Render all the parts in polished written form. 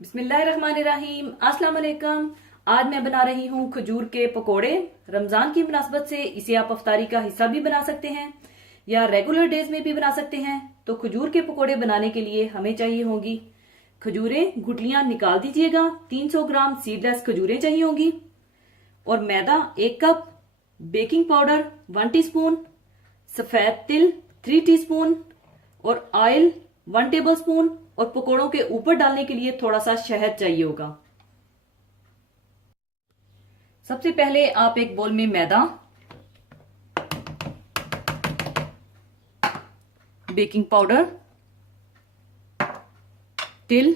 बिस्मिल्लाहिर्रहमानिर्रहीम। अस्सलाम वालेकुम। आज मैं बना रही हूँ खजूर के पकोड़े। रमजान की मुनासबत से इसे आप अफ्तारी का हिस्सा भी बना सकते हैं या रेगुलर डेज में भी बना सकते हैं। तो खजूर के पकोड़े बनाने के लिए हमें चाहिए होगी खजूरें, गुठलियां निकाल दीजिएगा। 300 ग्राम सीडलेस खजूरें चाहिए होंगी और मैदा 1 कप, बेकिंग पाउडर 1 टीस्पून, सफेद तिल 3 टीस्पून और ऑयल 1 टेबल स्पून और पकोड़ों के ऊपर डालने के लिए थोड़ा सा शहद चाहिए होगा। सबसे पहले आप एक बोल में मैदा, बेकिंग पाउडर, तिल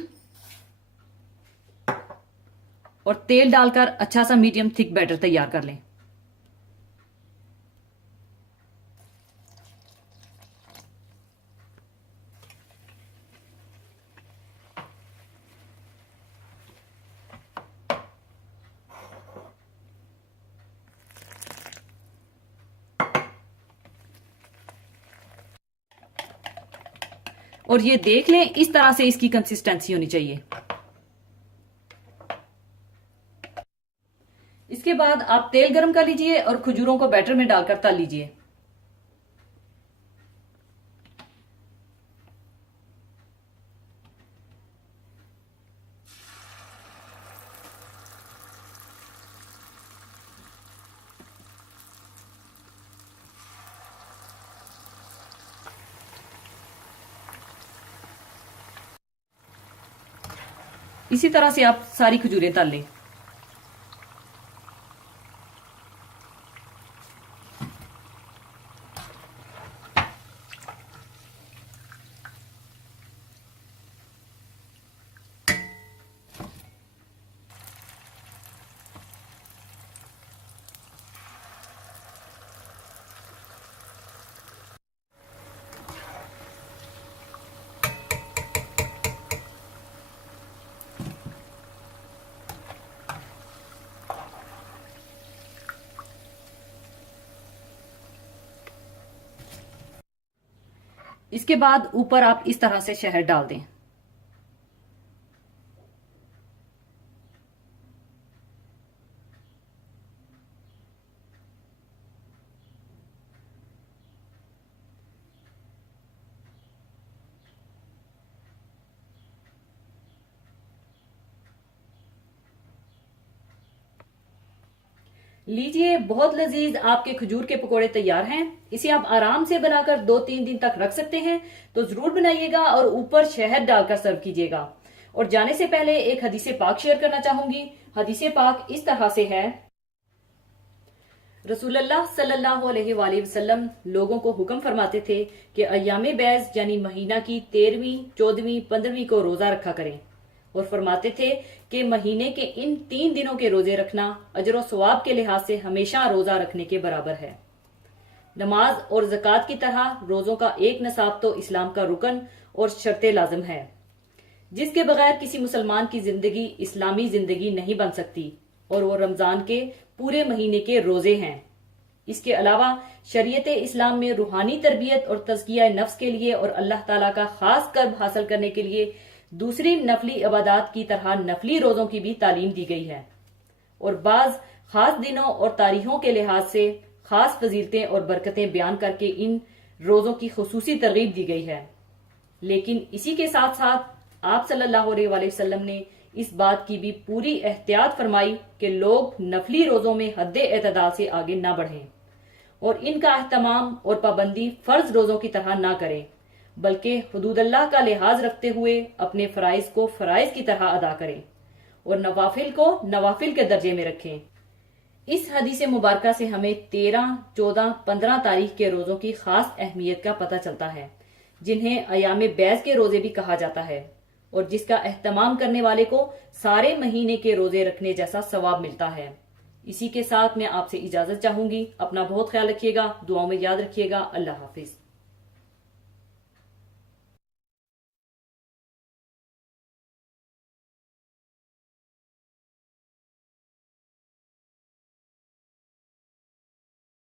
और तेल डालकर अच्छा सा मीडियम थिक बैटर तैयार कर लें। और ये देख लें, इस तरह से इसकी कंसिस्टेंसी होनी चाहिए। इसके बाद आप तेल गरम कर लीजिए और खजूरों को बैटर में डालकर तल लीजिए। इसी तरह से आप सारी खजूरें तल लें। इसके बाद ऊपर आप इस तरह से शहद डाल दें। लीजिए, बहुत लजीज आपके खजूर के पकोड़े तैयार हैं। इसे आप आराम से बनाकर 2-3 दिन तक रख सकते हैं। तो जरूर बनाइएगा और ऊपर शहद डालकर सर्व कीजिएगा। और जाने से पहले एक हदीसे पाक शेयर करना चाहूंगी। हदीसे पाक इस तरह से है, रसूलुल्लाह सल्लल्लाहु अलैहि वसल्लम लोगों को हुक्म फरमाते थे कि अय्यामे बैज यानी महीना की 13वीं, 14वीं, 15वीं को रोजा रखा करें और फरमाते थे कि महीने के इन 3 दिनों के रोजे रखना अजर सवाब के लिहाज से हमेशा रोजा रखने के बराबर है। नमाज और ज़कात की तरह रोजों का एक निसाब तो इस्लाम का रुकन और शर्त लाजम है, जिसके बगैर किसी मुसलमान की जिंदगी इस्लामी जिंदगी नहीं बन सकती। और वो रमजान के पूरे महीने के रोजे हैं। इसके अलावा शरीयत इस्लाम में रूहानी तरबियत और तज़किया नफ्स के लिए और अल्लाह ताला का खास कर्ब हासिल करने के लिए दूसरी नफली इबादत की तरह नफली रोजों की भी तालीम दी गई है। और बाज खास दिनों और तारीखों के लिहाज से खास फजीलतें और बरकतें बयान करके इन रोजों की खुसूसी तरगीब दी गई है। लेकिन इसी के साथ साथ आप सल्लल्लाहु अलैहि वसल्लम ने इस बात की भी पूरी एहतियात फरमाई कि लोग नफली रोजों में हद एतदाल से आगे ना बढ़ें और इनका अहतमाम और पाबंदी फर्ज रोजों की तरह ना करें, बल्कि हुदूद अल्लाह का लिहाज रखते हुए अपने फराइज को फराइज की तरह अदा करें और नवाफिल को नवाफिल के दर्जे में रखें। इस हदीस मुबारका से हमें 13, 14, 15 तारीख के रोजों की खास अहमियत का पता चलता है, जिन्हें अयामे बैज के रोजे भी कहा जाता है और जिसका एहतमाम करने वाले को सारे महीने के रोजे रखने जैसा सवाब मिलता है। इसी के साथ मैं आपसे इजाजत चाहूंगी। अपना बहुत ख्याल रखिएगा, दुआओं में याद रखिएगा। अल्लाह हाफिज।